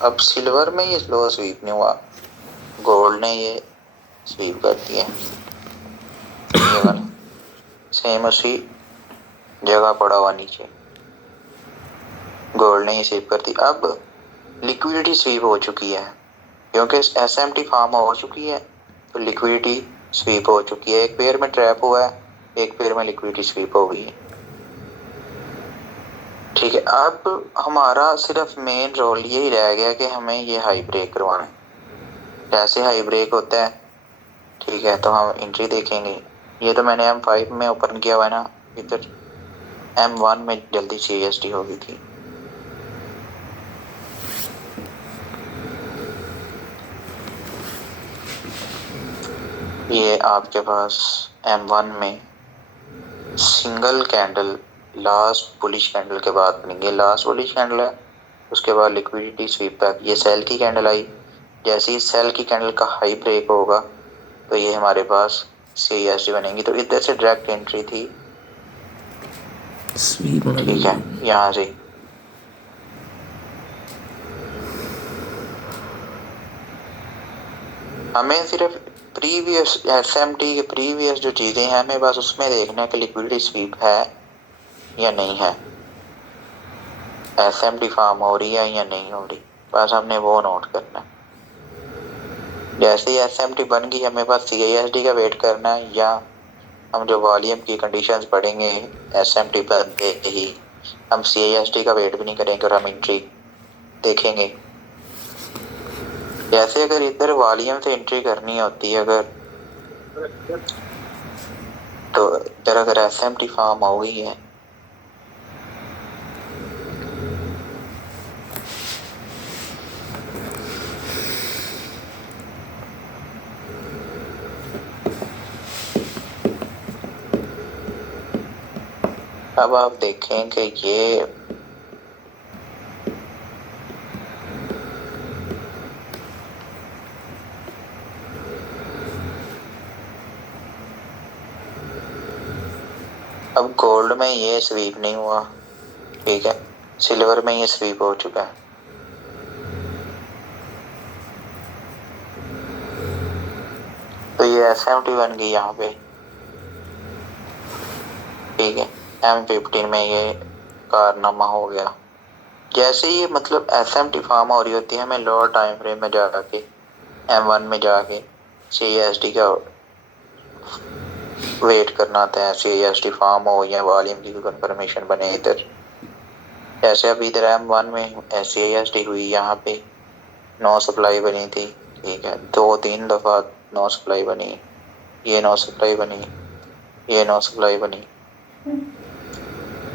अब सिल्वर में ये स्लो स्वीप नहीं हुआ, गोल्ड ने ये स्वीप कर दिया, ये वाला सेम उसी जगह पड़ा हुआ नीचे, गोल्ड ने ये स्वीप कर दी। अब लिक्विडिटी स्वीप हो चुकी है क्योंकि एसएमटी फार्म हो चुकी है, तो लिक्विडिटी स्वीप हो चुकी है। एक पेयर में ट्रैप हुआ है, एक पेयर में लिक्विडिटी स्वीप हो गई है। ठीक है, अब हमारा सिर्फ मेन रोल यही रह गया कि हमें ये हाई ब्रेक करवाना है। कैसे हाई ब्रेक होता है, ठीक है, तो हम एंट्री देखेंगे। ये तो मैंने M5 में ओपन किया हुआ है ना, इधर M1 में जल्दी CST हो गई थी। ये आपके पास M1 में single candle last bullish candle के बाद बनेंगे, लास्ट बुलिश कैंडल है, उसके बाद लिक्विडिटी स्वीप बैक। ये सेल की कैंडल आई, जैसे ही सेल की कैंडल का हाई ब्रेक होगा तो ये हमारे पास CST बनेगी। तो इधर से डायरेक्ट एंट्री थी, ठीक है, यहाँ से हमें सिर्फ प्रीवियस एसएमटी के प्रीवियस जो चीजें हैं हमें बस उसमें देखना है कि लिक्विडिटी स्वीप है या नहीं है, एसएमटी फार्म हो रही है या नहीं हो रही, बस हमने वो नोट करना है। जैसे ही एसएमटी बन गई हमें बस CISD का वेट करना है, या हम जो वॉल्यूम की कंडीशंस पढ़ेंगे एसएमटी बनते ही हम CISD का वेट भी नहीं करेंगे और हम एंट्री देखेंगे। जैसे अगर इधर वॉल्यूम से एंट्री करनी होती है अगर, तो इधर अगर एसएमटी फार्म हो गई है, अब आप देखें कि ये अब गोल्ड में ये स्वीप नहीं हुआ, ठीक है, सिल्वर में ये स्वीप हो चुका है। तो ये एसएमटी बन गई यहाँ पे, ठीक है, M15 में ये कारनामा हो गया। जैसे ये मतलब एसएमटी फार्म हो रही होती है हमें लोअर टाइम फ्रेम में जाके M1 में जाके CSD का वेट करना आता है, CSD फार्म हो या वॉल्यूम की कंफर्मेशन बने। इधर जैसे अभी इधर M1 में CSD हुई, यहाँ पे नो सप्लाई बनी थी, ठीक है, 2-3 दफा नो सप्लाई बनी, ये नो सप्लाई बनी, ये नो सप्लाई बनी,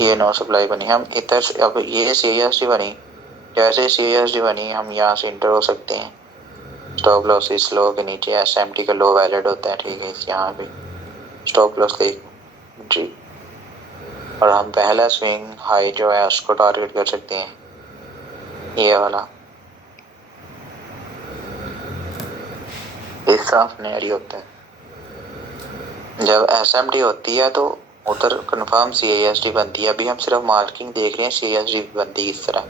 ये नो सप्लाई बनी। हम इधर से अब ये CSD बनी, जैसे CSD बनी हम यहाँ से इंटर हो सकते हैं। स्टॉप लॉस इस लो के नीचे एसएमटी का लो वैलिड होता है, ठीक है, यहाँ पे स्टॉप लॉस देख जी, और हम पहला स्विंग हाई जो है उसको टारगेट कर सकते हैं, ये वाला इस तरह सिनेरियो होता है। जब एसएमटी होती है तो उधर कंफर्म CISD बनती है। अभी हम सिर्फ मार्किंग देख रहे हैं CISD बनती है इस तरह।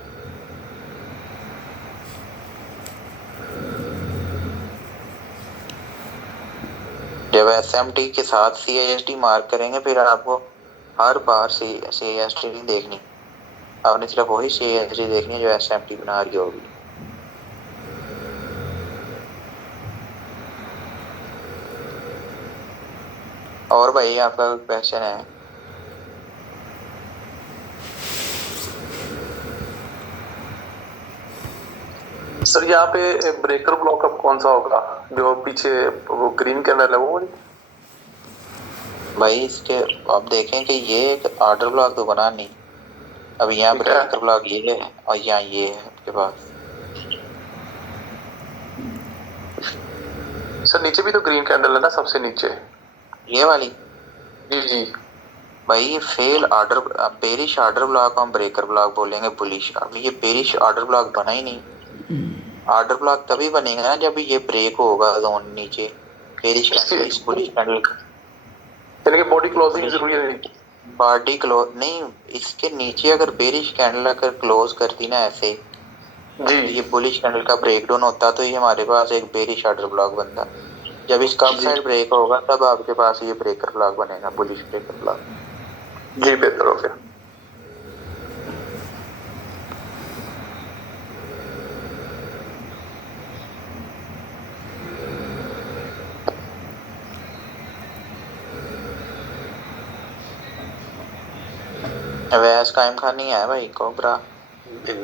जब एसएमटी के साथ CISD मार्क करेंगे फिर आपको हर बार CISD नहीं देखनी, आपने सिर्फ वही CISD देखनी है जो एसएमटी बना रही होगी। और भाई आपका कोई क्वेश्चन है? सर यहाँ पे ब्रेकर ब्लॉक अब कौन सा होगा, जो पीछे वो ग्रीन कैंडल है वो? भाई इसके आप देखें कि ये एक ऑर्डर ब्लॉक तो बना नहीं, अब यहाँ ब्रेकर ब्लॉक ये है और यहाँ ये है आपके पास। सर नीचे भी तो ग्रीन कैंडल है ना सबसे नीचे, ये वाली? जी जी भाई ये fail order, bearish order block हम ब्रेकर ब्लॉक बोलेंगे बुलिश। अब ये बेरिश ऑर्डर ब्लॉक बना ही नहीं। ऑर्डर ब्लॉक तभी बनेगा ना जब ये ब्रेक होगा जोन नीचे, बेरिश कैंडल इस बुलिश कैंडल यानी कि बॉडी क्लोजिंग जरूरी है। बॉडी क्लोज नहीं, इसके नीचे अगर बेरिश कैंडल अगर क्लोज करती ना ऐसे, जी ये बुलिश कैंडल का ब्रेक डाउन होता तो ये हमारे पास एक बेरिश ऑर्डर ब्लॉक बनता। जब इसका अप साइड ब्रेक होगा तब आपके पास ये ब्रेकर ब्लॉक बनेगा, बुलिश ब्रेकर ब्लॉक। जी बेहतर हो गया। अवैस कायम खान नहीं है भाई कोबरा।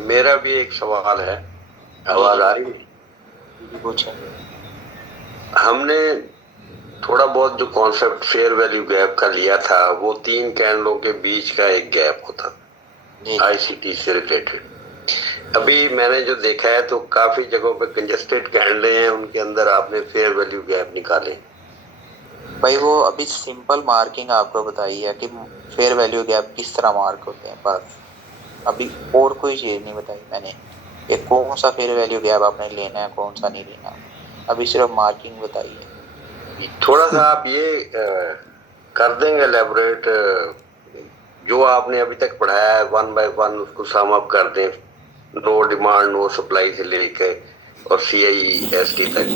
मेरा भी एक सवाल है, आवाज आ रही है? पूछे। हमने थोड़ा बहुत जो कॉन्सेप्ट फेयर वैल्यू गैप का लिया था वो 3 कैंडलों के बीच का एक गैप होता था आईसीटी से रिलेटेड। अभी मैंने जो देखा है तो काफी जगहों पे कंजेस्टेड कैंडले हैं, उनके अंदर आपने फेयर वैल्यू गैप निकाले। भाई वो अभी सिंपल मार्किंग आपको बताई है कि फेयर वैल्यू गैप किस तरह मार्क होते हैं, बस अभी और कोई चीज नहीं बताई मैंने कि कौन सा फेयर वैल्यू गैप आपने लेना है कौन सा नहीं लेना, अभी सिर्फ मार्किंग बताई है। थोड़ा सा आप ये कर देंगे एलैबोरेट, जो आपने अभी तक पढ़ाया है 1 बाय 1 उसको सम अप कर दें, नो डिमांड नो सप्लाई से लेके और CIST तक।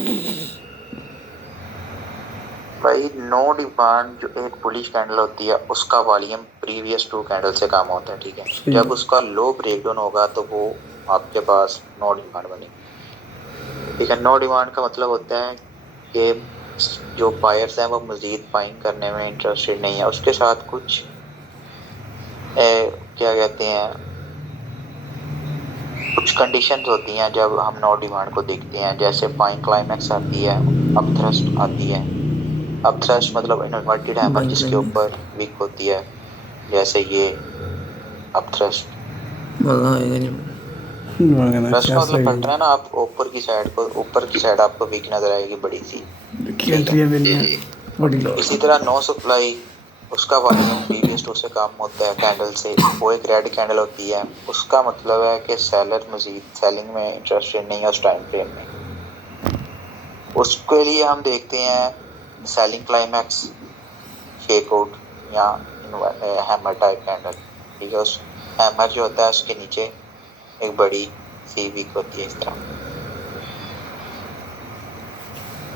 भाई नो डिमांड जो एक बुलिश कैंडल होती है उसका वॉल्यूम प्रीवियस 2 कैंडल से कम होता है, ठीक है। जब उसका लो ब्रेकडाउन होगा तो वो आपके पास नो डिमांड बनेगी, ठीक है। नो डिमांड का मतलब होता है कि जो बायर्स हैं वो मजीद बाइंग करने में इंटरेस्टेड नहीं है, उसके साथ कुछ क्या कहते हैं कुछ कंडीशंस होती हैं जब हम नो डिमांड को देखते हैं, जैसे बाइंग क्लाइमैक्स आती है, अप थ्रस्ट आती है। अप थ्रस्ट मतलब इन्वर्टेड हैमर जिसके ऊपर वीक होती है, जैसे ये अप थ्रस्ट मतलब फटना ना, आप ऊपर की साइड आपको वीक नजर आएगी बड़ी सी। इसी तरह नो सप्लाई उसका वॉल्यूम प्रीवियस टू से कम होता है कैंडल से, वो एक रेड कैंडल होती है, उसका मतलब है कि सेलर मजीद सेलिंग में इंटरेस्टेड नहीं है उस टाइम फ्रेम में। उसके लिए हम देखते हैं सेलिंग क्लाइमैक्स, फेक आउट या हैमर टाइप कैंडल, ठीक है। उस हैमर जो होता है उसके नीचे एक बड़ी सी वीक होती है इस तरह,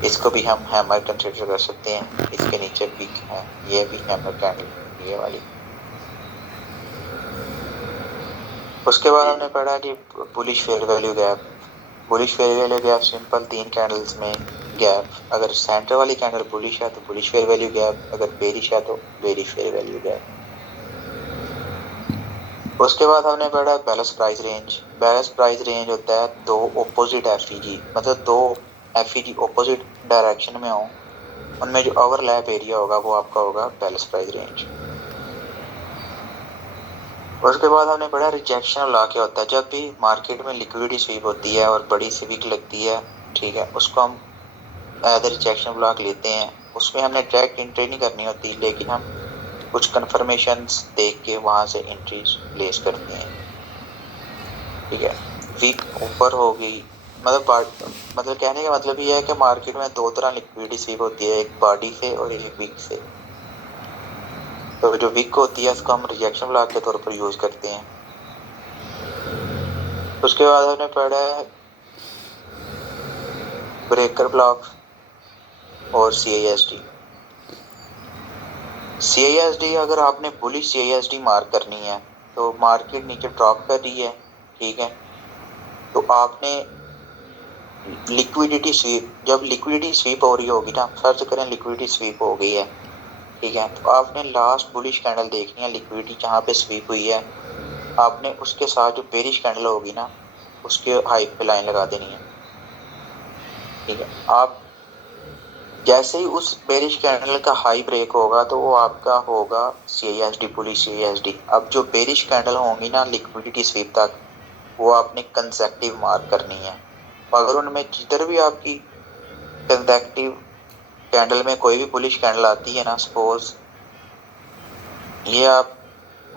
इसको भी हम हैमर कंसिडर कर सकते हैं। इसके नीचे वीक है, ये भी हैमर कैंडल ये वाली। उसके बाद हमने पढ़ा कि bullish fair value gap. Bullish fair value gap simple 3 candles में गैप, अगर सेंटर वाली कैंडल बुलिश है तो बुलिश फेयर वैल्यू गैप, अगर बेरिश है तो बेरिश फेयर वैल्यू गैप। उसके बाद हमने पढ़ा balance price range. Balance price range होता है दो ऑपोजिट एफईजी, मतलब दो एफईजी ऑपोजिट डायरेक्शन में हो, उनमें जो ओवरलैप एरिया होगा वो आपका होगा बैलेंस प्राइस रेंज। उसके बाद हमने पढ़ा रिजेक्शन लॉ क्या होता है। जब भी मार्केट में लिक्विडिटी स्वीप होती है और बड़ी सी वीक लगती है, ठीक है, उसको हम एज रिजेक्शन ब्लॉक लेते हैं। उसमें हमने डायरेक्ट एंट्री नहीं करनी होती, लेकिन हम कुछ कन्फर्मेशंस देख के वहां से एंट्री प्लेस करते हैं, ठीक है। वीक ऊपर होगी, मतलब कहने का मतलब ये है कि मार्केट में दो तरह लिक्विडिटी स्वीप होती है, एक बॉडी से और एक वीक से। तो जो वीक होती है उसको हम रिजेक्शन ब्लॉक के तौर पर यूज करते हैं। उसके बाद हमने पढ़ा है ब्रेकर ब्लॉक और CISD। CISD अगर आपने बुलिश CISD मार्क करनी है तो मार्केट नीचे ड्रॉप कर रही है, ठीक है, तो आपने लिक्विडिटी स्वीप, जब लिक्विडिटी स्वीप हो रही होगी ना, फर्ज करें लिक्विडिटी स्वीप हो गई है, ठीक है, तो आपने लास्ट बुलिश कैंडल देखनी है, लिक्विडिटी जहाँ पे स्वीप हुई है आपने उसके साथ जो बेरिश कैंडल होगी ना उसके हाई पे लाइन लगा देनी है, ठीक है। आप जैसे ही उस बेरिश कैंडल का हाई ब्रेक होगा तो वो आपका होगा CISD बुलिश CISD। अब जो बेरिश कैंडल होंगी ना लिक्विडिटी स्वीप तक, वो आपने कंसेक्टिव मार्क करनी है। अगर उनमें जिधर भी आपकी कंसेक्टिव कैंडल में कोई भी बुलिश कैंडल आती है ना, सपोज ये आप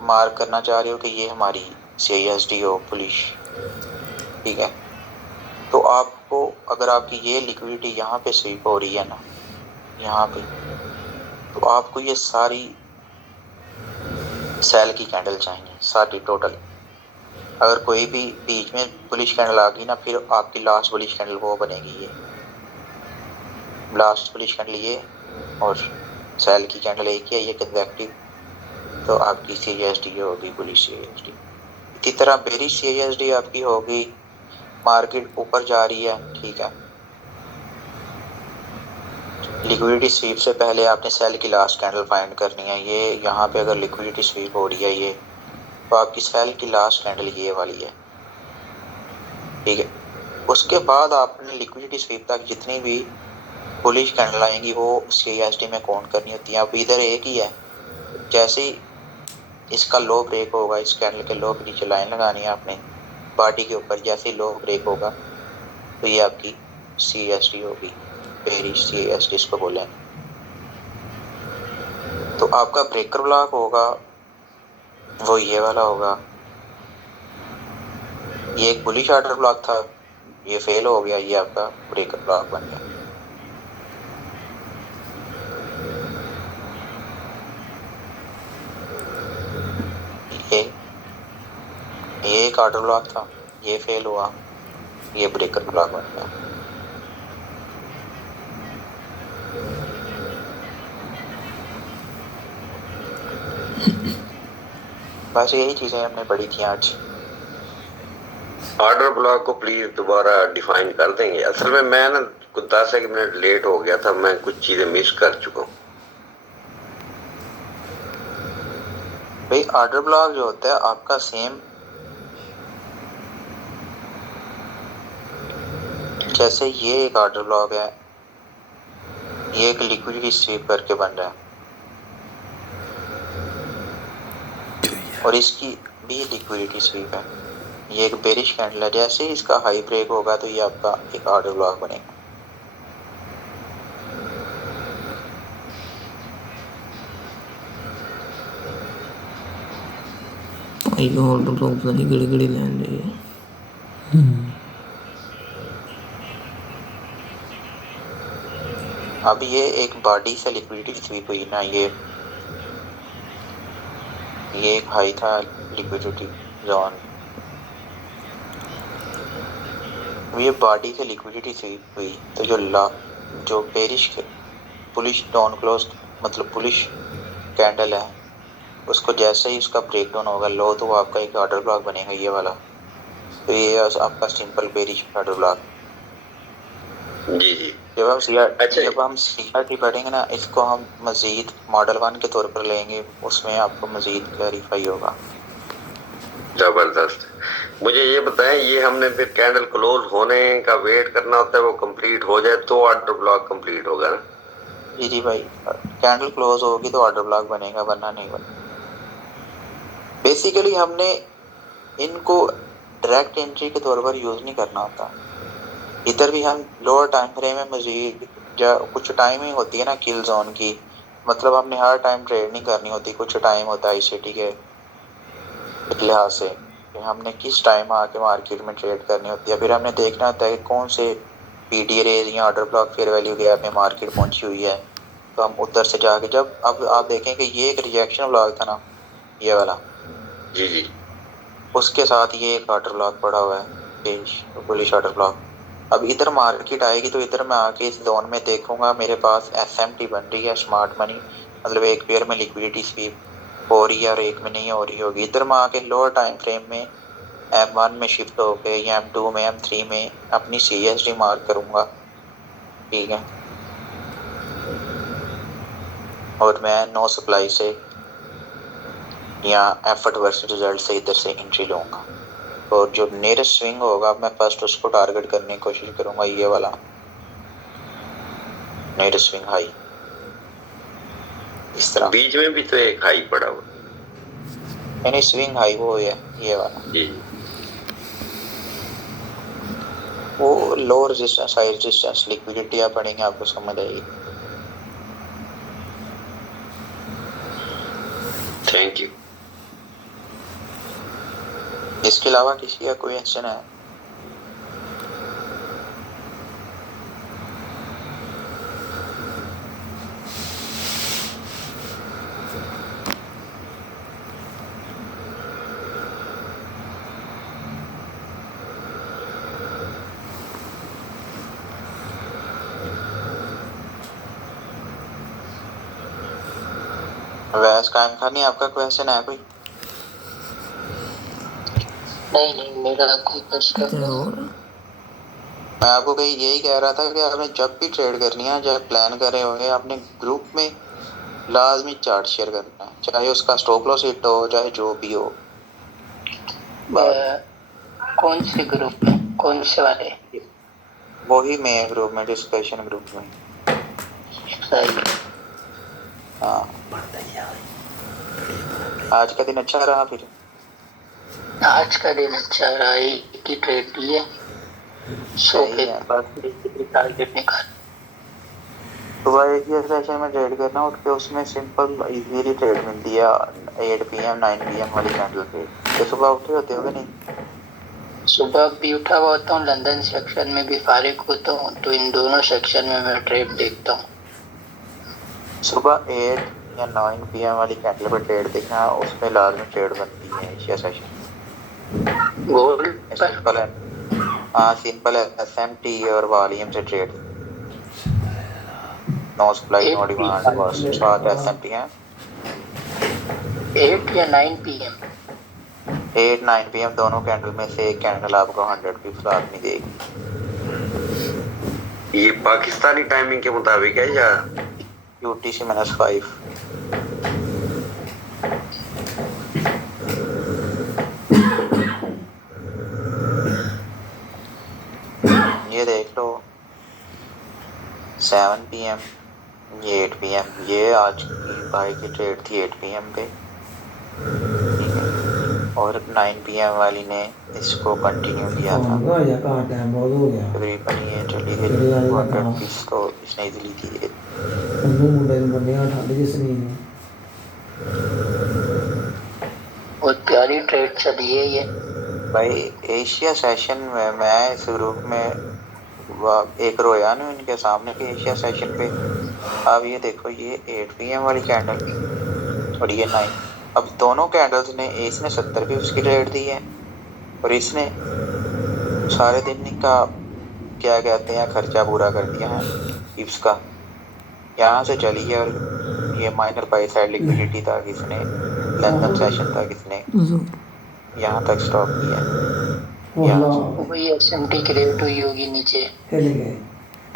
मार्क करना चाह रहे हो कि ये हमारी CISD हो बुलिश, ठीक है, तो आपको अगर आपकी ये लिक्विडिटी यहाँ पे स्वीप हो रही है ना, यहाँ पे, तो आपको ये सारी सेल की कैंडल चाहिए, सारी टोटल, अगर कोई भी बीच में बुलिश कैंडल आ गई ना, फिर आपकी लास्ट बुलिश कैंडल वो बनेगी, ये लास्ट बुलिश कैंडल ये, और सेल की कैंडल एक ही है, ये कन्वेक्टिव, तो आपकी CASD होगी बुलिश CASD। इसी तरह बेरिश CASD आपकी होगी, मार्केट ऊपर जा रही है, ठीक है, लिक्विडिटी स्वीप से पहले आपने सेल की लास्ट कैंडल फाइंड करनी है। ये यहाँ पे अगर लिक्विडिटी स्वीप हो रही है ये, तो आपकी सेल की लास्ट कैंडल ये वाली है, ठीक है। उसके बाद आपने लिक्विडिटी स्वीप तक जितनी भी बुलिश कैंडल आएंगी वो CASD में काउंट करनी होती है। अब इधर एक ही है, जैसे ही इसका लो ब्रेक होगा, इस कैंडल के लो के नीचे लाइन लगानी है आपने बॉडी के ऊपर, जैसे ही लो ब्रेक होगा तो ये आपकी CASD होगी, बेरिश CASD इसको बोले। तो आपका ब्रेकर ब्लॉक होगा वो ये वाला होगा, ये एक बुलिश ऑर्डर ब्लॉक था, ये फेल हो गया, ये आपका ब्रेकर ब्लॉक बन गया। ये एक ऑर्डर ब्लॉक था, ये फेल हुआ, ये ब्रेकर ब्लॉक बन गया। बस यही चीजें हमने पढ़ी थी आज। ऑर्डर ब्लॉक को प्लीज दोबारा डिफाइन कर देंगे। असल में मैं ना कुछ 10 मिनट लेट हो गया था, मैं कुछ चीजें मिस कर चुका हूँ। भाई ऑर्डर ब्लॉक जो होता है आपका सेम जैसे ये एक ऑर्डर ब्लॉक है, ये एक लिक्विडिटी स्वीप करके बन रहा है, और इसकी भी लिक्विडिटी स्वीप है, ये एक बेरिश कैंडल है। जैसे ही इसका हाई ब्रेक होगा तो ये आपका एक ऑर्डर ब्लॉक बनेगा। ऑर्डर ब्लॉक पता नहीं गड़ी गड़ी लैंड है। अब ये एक बॉडी से लिक्विडिटी स्वीप हुई ना, ये एक हाई था लिक्विडिटी जोन, ये बॉडी से लिक्विडिटी स्वीप हुई, तो जो बेरिश बुलिश डाउन क्लोज मतलब बुलिश कैंडल है, उसको जैसे ही उसका ब्रेक डाउन होगा लो, तो वो आपका एक ऑर्डर ब्लॉक बनेगा ये वाला। तो ये आपका सिंपल बेरिश ऑर्डर ब्लॉक। जी जी। जब हम CRT पढ़ेंगे ना, इसको हम मजीद मॉडल 1 के तौर पर लेंगे, उसमें आपको मजीद क्लैरिफाई होगा। जबरदस्त। मुझे ये बताएं, ये हमने फिर कैंडल क्लोज होने का वेट करना होता है, वो कंप्लीट हो जाए तो ऑर्डर ब्लॉक कंप्लीट होगा ना? जी जी भाई, कैंडल क्लोज होगी तो ऑर्डर ब्लॉक बनेगा, वरना नहीं बनेगा। बेसिकली हमने इनको डायरेक्ट एंट्री के तौर पर यूज नहीं करना होता। इधर भी हम लोअर टाइम फ्रेम में मजीद कुछ टाइमिंग होती है ना किल जोन की, मतलब हमने हर टाइम ट्रेड नहीं करनी होती, कुछ टाइम होता है ICT के लिहाज से कि हमने किस टाइम आके मार्केट में ट्रेड करनी होती है। फिर हमने देखना होता है कि कौन से PD रेज या order block fair value gap में मार्केट पहुंची हुई है, तो हम उधर से जाके जब अब आप देखें कि ये एक रिजेक्शन ब्लॉक था ना, ये वाला, जी जी, उसके साथ ये एक ऑर्डर ब्लॉक पड़ा हुआ है, बुलिश ऑर्डर ब्लॉक। अब इधर मार्केट आएगी तो इधर मैं आके इस जोन में देखूंगा मेरे पास SMT बन रही है, स्मार्ट मनी, मतलब एक पेयर में लिक्विडिटी स्वीप हो रही है और एक में नहीं हो रही होगी। इधर मैं आके लोअर टाइम फ्रेम में M1 में शिफ्ट होके या M2 में M3 में अपनी CSD मार्क करूंगा, ठीक है, और मैं नो सप्लाई से या एफर्ट वर्सेस रिजल्ट से इधर से एंट्री लूंगा। और जो नियरेस्ट स्विंग होगा मैं फर्स्ट उसको टारगेट करने की कोशिश करूंगा, ये वाला नियरेस्ट स्विंग हाई। इस तरह बीच में भी तो एक हाई पड़ा हुआ, यानी स्विंग हाई वो है ये वाला, जी, वो low resistance high resistance liquidity आप पढ़ेंगे आपको समझ आएगी। Thank you. इसके अलावा किसी का कोई क्वेश्चन है? वैस कायम खान नहीं, आपका क्वेश्चन है कोई? नहीं मेरा कोई क्वेश्चन क्या नहीं। हो रहा? मैं आपको कहीं यही कह रहा था कि आपने जब भी ट्रेड करनी है, जब प्लान कर रहे होंगे, आपने ग्रुप में लाजमी चार्ट शेयर करना है, चाहे उसका स्टॉप लॉस हिट हो, चाहे जो भी हो। कौन से ग्रुप में, कौन से वाले? वही में ग्रुप में, डिस्कशन ग्रुप में। सही। हाँ, आज का दिन अच्छा रहा फिर? आज का दिन अच्छा रहा, एक ही ट्रेड ली है, सही है। बस टारगेट निकाल। सुबह एक ही सेशन में ट्रेड करना, उठ के उसमें सिंपल इजीली ट्रेड मिलती है 8 PM 9 PM वाली कैंडल पे। तो सुबह उठे होते हो कि नहीं? सुबह भी उठा हुआ होता हूँ, लंदन सेक्शन में भी फारिग होता हूँ, तो इन दोनों सेक्शन में मैं ट्रेड देखता हूँ। सुबह 8 या 9 PM वाली कैंडल पे ट्रेड देखना, उसमें लाजमी ट्रेड बनती है एशिया सेशन। गोल्ड सिंपल है। हाँ सिंपल है, SMT और वॉल्यूम से trade, no supply no demand, बस 7 SMT हैं। 8 या 9 PM? 8 9 PM दोनों कैंडल में से एक कैंडल आपको 100 पिप्स आदमी देगी। ये पाकिस्तानी टाइमिंग के मुताबिक है या UTC -5? ये देख लो 7 PM, ये 8 PM, ये आज की बाई की ट्रेड थी 8 PM पे, ठीक है। और 9 PM वाली ने इसको कंटिन्यू किया था, तकरीबन ये चली गई 200 पीस, तो इसने इजीली की। बहुत प्यारी ट्रेड चली है ये भाई। एशिया सेशन में मैं इस ग्रुप में एक रोया ना इनके सामने के एशिया सेशन पे। अब ये देखो, ये 8 PM वाली कैंडल और ये 9, अब दोनों कैंडल्स ने, इसने 70 पिप्स की ट्रेड दी है और इसने सारे दिन का क्या कहते हैं खर्चा पूरा कर दिया है पिप्स का। यहाँ से चली है और ये माइनर बाई साइड लिक्विडिटी तक इसने, लंदन सेशन तक इसने यहाँ तक स्टॉप किया। वही SMT क्रिएट हुई होगी नीचे।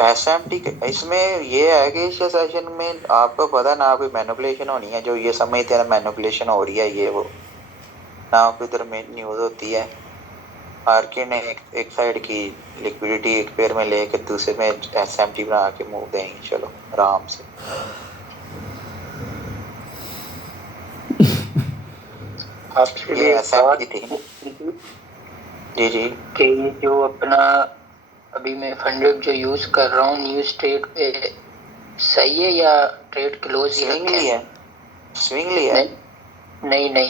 SMT इसमें ये है कि इस सेशन में आपको पता ना कोई मैनिपुलेशन होनी है, जो ये समझते हैं मैनिपुलेशन हो रही है, ये वो ना कोई इधर में न्यूज़ होती है। मार्केट ने एक साइड की लिक्विडिटी एक पेयर में लेके दूसरे में SMT बना के मूव देंगे, चलो आराम से। आपसे ये SMT थी जी जी कि जो अपना अभी मैं फंडेड जो यूज कर रहा हूँ न्यूज ट्रेड पे, सही है या ट्रेड क्लोज ही स्विंग रखें? लिया है, स्विंग लिया है। नहीं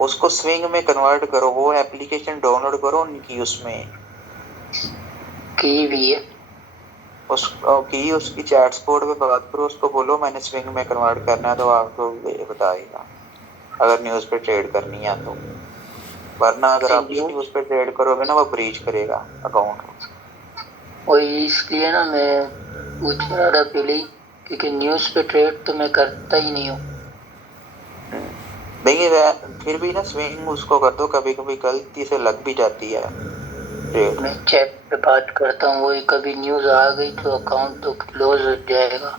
उसको स्विंग में कन्वर्ट करो, वो एप्लीकेशन डाउनलोड करो उनकी, उसमें की भी है उसकी चैट स्पॉट पे बात करो, उसको बोलो मैंने स्विंग में कन्वर्ट करना है, तो आपको बताएगा अगर न्यूज़ पे ट्रेड करनी है तो। वरना अगर आप न्यूज़ पे ट्रेड करोगे ना, वो ब्रीच करेगा अकाउंट। वही इसलिए ना मैं पूछ रहा था पहले, क्योंकि न्यूज़ पे ट्रेड तो मैं करता ही नहीं हूँ। नहीं फिर भी ना स्विंग उसको कर दो, कभी कभी गलती से लग भी जाती है ट्रेड। मैं चैट पे बात करता हूँ, वही कभी न्यूज़ आ गई तो अकाउंट तो क्लोज हो जाएगा।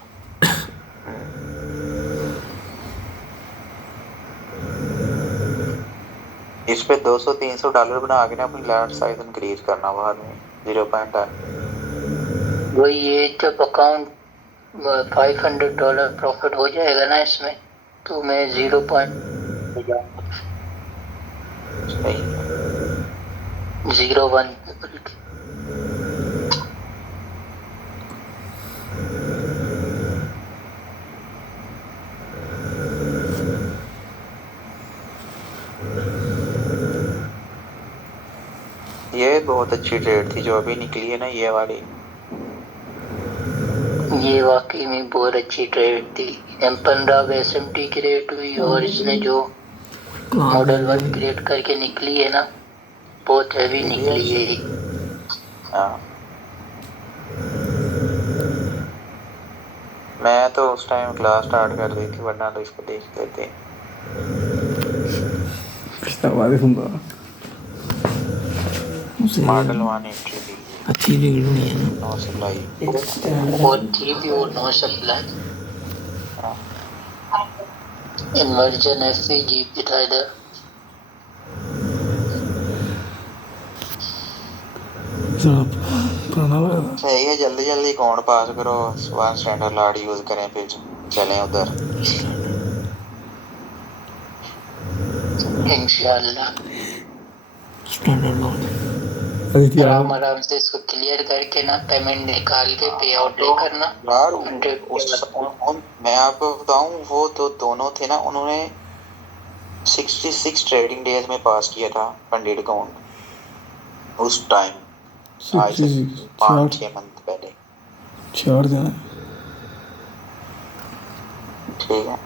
इस पे $200-300 बना के ना अपनी लॉट साइज इंक्रीज करना बाद में 0.10। वही ये जब अकाउंट $500 प्रॉफिट हो जाएगा ना इसमें, तो मैं 0.01 ये बहुत अच्छी ट्रेड थी जो अभी निकली है ना, ये वाली। ये वाकई में बहुत अच्छी ट्रेड थी। M15 SMT क्रिएट हुई और इसने जो मॉडल 1 क्रिएट करके निकली है ना, बहुत हैवी निकली है। मैं तो उस टाइम क्लास स्टार्ट कर दी थी, वरना तो इसको देख लेते। पछतावा देखूंगा। मॉडल 1 एंट्री दी, अच्छी रीड नहीं है ना। No supply. और थी भी वो no supply. Inversion FC GP था इधर। पुराना लगा। सही है, जल्दी जल्दी कौन पास करो, 1 स्टैंडर्ड लार्ड यूज करें, फिर चलें उधर। इंशाल्लाह स्टैंडर्ड लॉ आराम आराम से इसको क्लियर करके ना पेमेंट निकाल के पे आउट लेकर ना यार 100 मैं आपको बताऊं, वो तो दोनों थे ना, उन्होंने 66 ट्रेडिंग डेज में पास किया था पंडित अकाउंट उस टाइम, आज से 5-6 मंथ पहले। 4 दिन। ठीक है,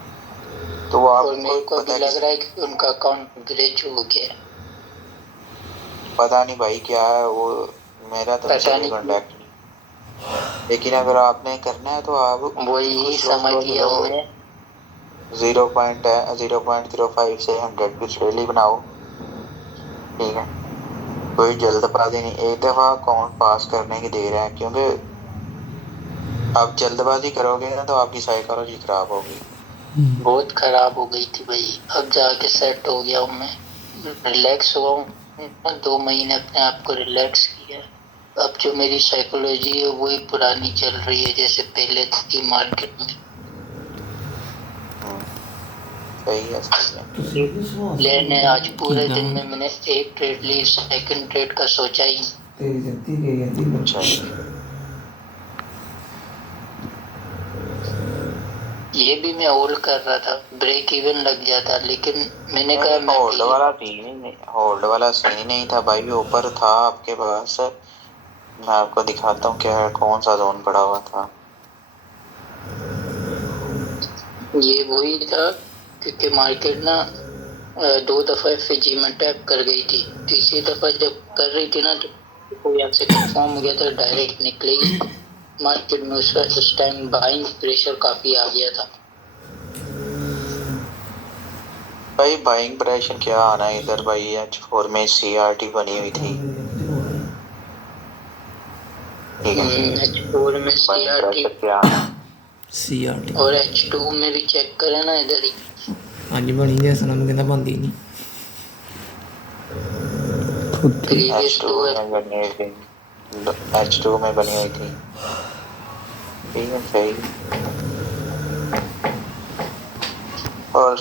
तो वो और मेरे आपको को पता भी लग रहा है कि उनका अकाउंट ग्लिच हो गया। पता नहीं भाई क्या है वो, मेरा तो पता नहीं कॉन्टैक्ट नहीं। लेकिन अगर आपने करना है तो आप वो यही समझ लिया हमने। 0.05 से 100 की डेली बनाओ। ठीक है, कोई जल्दबाजी नहीं, एक दफा अकाउंट पास करने की देर है, क्योंकि आप जल्दबाजी करोगे ना तो आपकी साइकोलॉजी खराब होगी। बहुत खराब हो गई थी भाई, अब जाके सेट हो गया हूँ मैं, रिलैक्स हुआ हूँ। 2 महीने अपने आप को रिलैक्स किया। अब जो मेरी साइकोलॉजी है वही पुरानी चल रही है जैसे पहले थी मार्केट में। सही है। लेने आज पूरे दिन में मैंने एक ट्रेड ली, सेकंड ट्रेड का सोचा ही। ये भी मैं होल्ड कर रहा था, ब्रेक इवन लग जाता, लेकिन मैंने कहा मैं होल्ड वाला सीन ही नहीं था भाई, ऊपर था आपके पास। मैं आपको दिखाता हूँ क्या कौन सा जोन पड़ा हुआ था। ये वही था, क्योंकि मार्केट ना 2 दफा एफजी में टैप कर गई थी। तीसरी दफा जब कर रही थी ना तो कोई आपसे कंफर्म हो गया था डायरेक्ट निकलेगी मार्केट में। उस टाइम बाइंग प्रेशर काफी आ गया था भाई। बाइंग प्रेशर क्या आना है इधर भाई, H4 में CRT बनी हुई थी। ठीक है, H4 में CRT और H2 में भी चेक करें ना इधर ही। हाँ जी, बनी जैसा नाम कहना बनती नहीं। H2 में बनी हुई थी। ठीक है, सही। और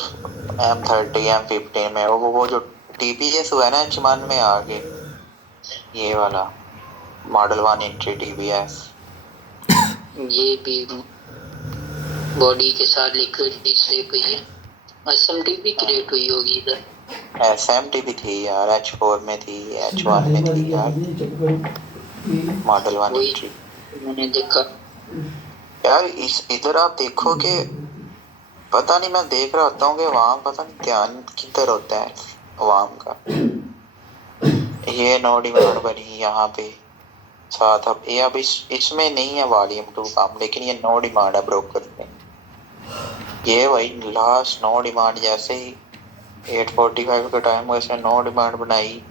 M30 M15 में वो जो TPS हुआ है ना H1 में आगे, ये वाला मॉडल 1 एंट्री TPS, ये भी बॉडी के साथ लिक्विड से हुई है। SMT भी क्रिएट हुई होगी इधर। SMT भी थी यार, H4 में थी, H1 में थी यार, मॉडल 1 एंट्री। मैंने देखा यार इधर आप देखो कि पता नहीं, मैं देख रहा होता हूँ कि वहाँ पता नहीं ध्यान किधर होता है वाम का। ये नो डिमांड बनी यहाँ पे साथ। अब ये अब इसमें नहीं है वॉल्यूम 2 काम, लेकिन ये नो डिमांड है ब्रोकर में। ये वही लास्ट नो डिमांड, जैसे ही 8:45 का टाइम हुआ इसने नो डिमांड बनाई,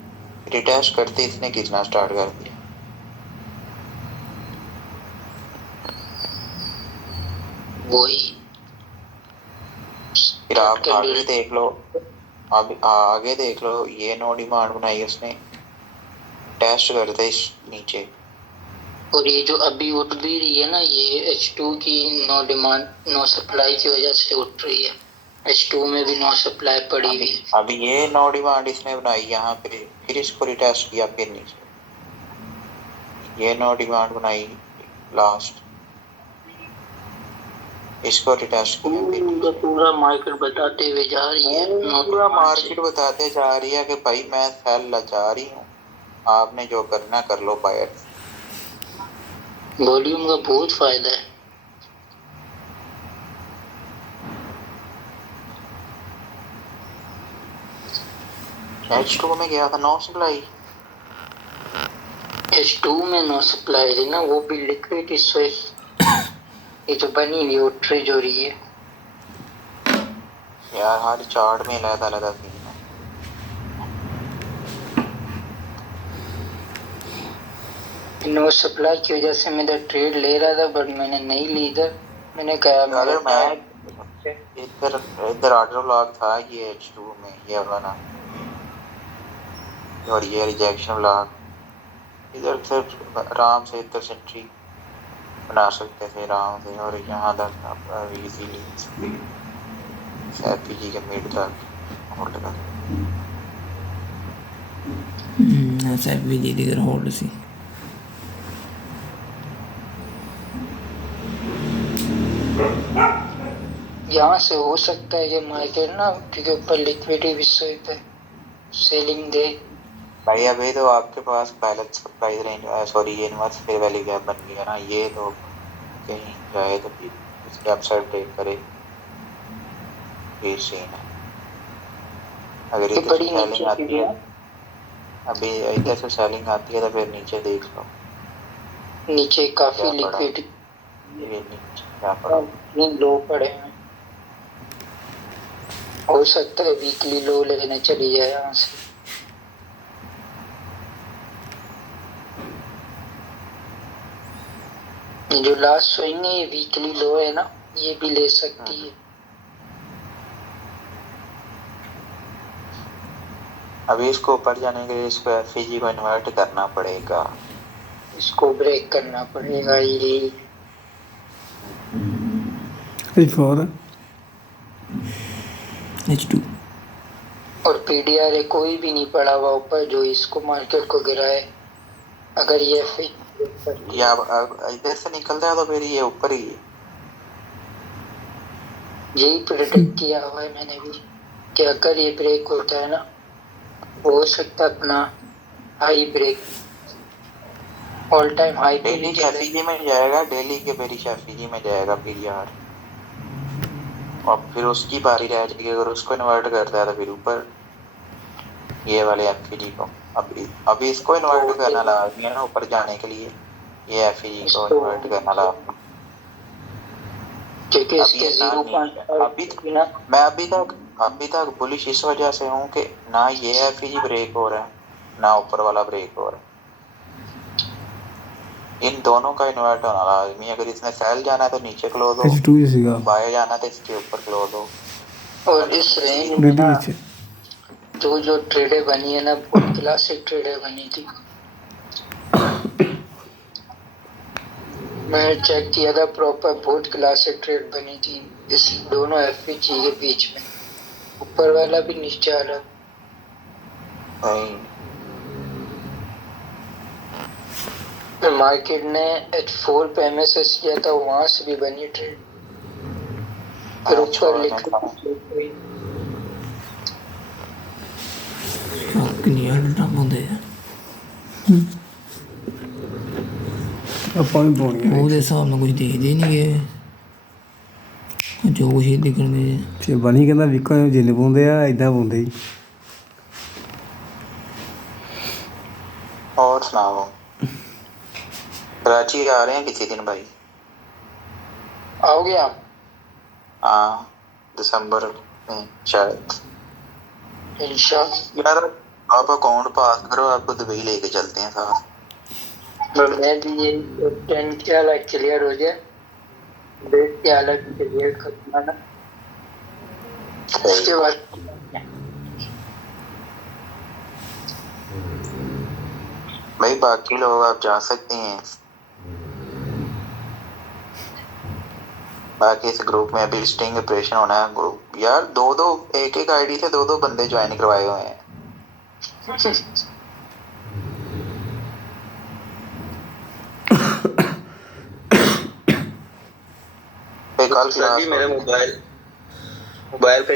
रिटेस्ट करते इसने खींचना स्टार्ट कर दिया। वही फिर आप आगे देख लो, अब आगे देख लो, ये नो डिमांड बनाई उसने, टेस्ट करते इस नीचे। और ये जो अभी उठ भी रही है ना, ये H2 की नो डिमांड नो सप्लाई की वजह से उठ रही है। H2 में भी नो सप्लाई पड़ी हुई है। अभी ये नो डिमांड इसने बनाई यहाँ पे, फिर इसको रिटेस्ट किया, फिर नीचे ये नो डिमांड बनाई लास्ट, इसको रिटेस्ट किया। पूरा मार्केट बताते हुए जा रही है, पूरा मार्केट बताते जा रही है कि भाई मैं सेल जा रही हूँ, आपने जो करना कर लो बायर। वॉल्यूम का बहुत फायदा है। H2 में गया था नो सप्लाई, H2 में नो सप्लाई थी ना, वो भी लिक्विड ये जो बनी हुई वो ट्रेजरी है। यार हर चार्ट में अलग अलग सीन है। नो सप्लाई की वजह से मैं इधर ट्रेड ले रहा था बट मैंने नहीं ली इधर। मैंने कहा अगर मैं इधर इधर ऑर्डर ब्लॉक था ये H2 में ये वाला और ये रिजेक्शन ब्लॉक, इधर सिर्फ आराम से इधर सेंट्री बना सकते थे आराम से और यहाँ तक आप इजीली एफपीजी के मिड तक होल्ड कर ऐसा भी जी दिगर होल्ड सी यहाँ से हो सकता है कि मार्केट ना क्योंकि ऊपर लिक्विडिटी भी सेलिंग दे। भाई अभी तो आपके पास बैलेंस प्राइस रेंज सॉरी ये इनवर्स फेयर वैल्यू गैप बन गया ना, ये तो कहीं जाए तो फिर इसके अपसाइड ब्रेक करे फिर सीन है। अगर इधर से सेलिंग आती है अभी इधर से सेलिंग आती है तो फिर नीचे देख लो, नीचे काफी लिक्विडिटी ये नीचे क्या पड़ा लो पड़े हैं। हो सकता है वीकली लो लेने चली जाए यहाँ से। जो लास्ट स्विंग है ये वीकली लो है ना, ये भी ले सकती है। अभी इसको ऊपर जाने के लिए इसको एफईजी को इन्वर्ट करना पड़ेगा, इसको ब्रेक करना पड़ेगा ये। H4 H2 और पीडीआर कोई भी नहीं पड़ा हुआ ऊपर जो इसको मार्केट को गिराए। अगर ये या अब इधर से निकलता है तो फिर ये ऊपर ही है। यही प्रेडिक्ट किया हुआ है मैंने भी कि अगर ये ब्रेक होता है ना हो सकता अपना high break all time high daily के एफईजी में जाएगा, डेली के बेरिश एफईजी में जाएगा पीडीआर और फिर उसकी बारी रह जाएगी। अगर उसको इन्वर्ट करता है तो फिर ऊपर ये वाले एफईजी को अभी इसको इन्वर्ट करना लाजमी है ना ऊपर जाने के लिए, ये एफईजी को इन्वर्ट करना लाजमी। क्योंकि इसके मैं अभी तक बुलिश इस वजह से हूँ कि ना ये एफईजी ब्रेक हो रहा है ना ऊपर वाला ब्रेक हो रहा है, इन दोनों का इन्वर्ट होना लाजमी। अगर इसने सेल जाना है तो नीचे क्लोज हो, H2 सीगा बाय जाना है तो इसके ऊपर क्लोज हो। और इस रेंज में रेडी ना नीचे जो ट्रेडें बनी है ना बहुत क्लासिक ट्रेडें बनी थी। मैंने चेक किया था प्रॉपर बहुत क्लासिक ट्रेड बनी थी इस दोनों एफपीजी के बीच में, ऊपर वाला भी नीचे वाला। मार्केट ने H4 पे एमएसएस किया था वहां से भी बनी ट्रेड फिर ऊपर ਆਪਾਂ ਵੀ ਪਾਉਣੀ ਉਹਦੇ ਹਿਸਾਬ ਨਾਲ ਕੁਝ ਦੇਖਦੇ ਨਹੀਂ ਗਏ ਜੋ ਕੁਛ ਹੀ ਦਿਖਣਗੇ। ਫਿਰ ਬਣੀ ਕਹਿੰਦਾ ਵਿਕੋ ਜਿੰਨ ਪਾਉਂਦੇ ਆ ਇਦਾਂ ਪਾਉਂਦੇ ਜੀ। और सुनाओ कराची आ रहे हैं किसी दिन भाई? आओगे आप? हाँ दिसंबर में शायद। इंशाल्लाह यार आप अकाउंट पास करो, आपको दुबई लेके चलते हैं साथ। मैं भी ये 10 के अलग क्लियर हो जाए, बेस के अलग क्लियर करना ना, उसके बाद भाई बाकी लोग आप जा सकते हैं, बाकी इस ग्रुप में अभी स्टिंग ऑपरेशन होना है। ग्रुप यार दो एक आईडी से दो बंदे ज्वाइन करवाए हुए हैं। कल सर मेरे मोबाइल पे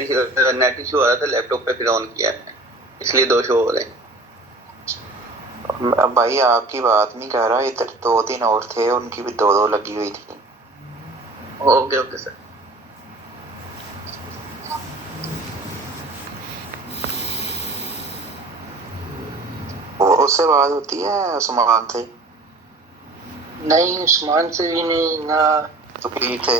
नेट इशू आ रहा था, लैपटॉप पे फिर ऑन किया है इसलिए 2 शो हो रहे हैं। अब भाई आपकी बात नहीं कर रहा, इधर 2-3 और थे उनकी भी 2 लगी हुई थी। Okay sir. उससे बात होती है उस्मान से? नहीं उस्मान से भी नहीं, ना सुप्रीत थे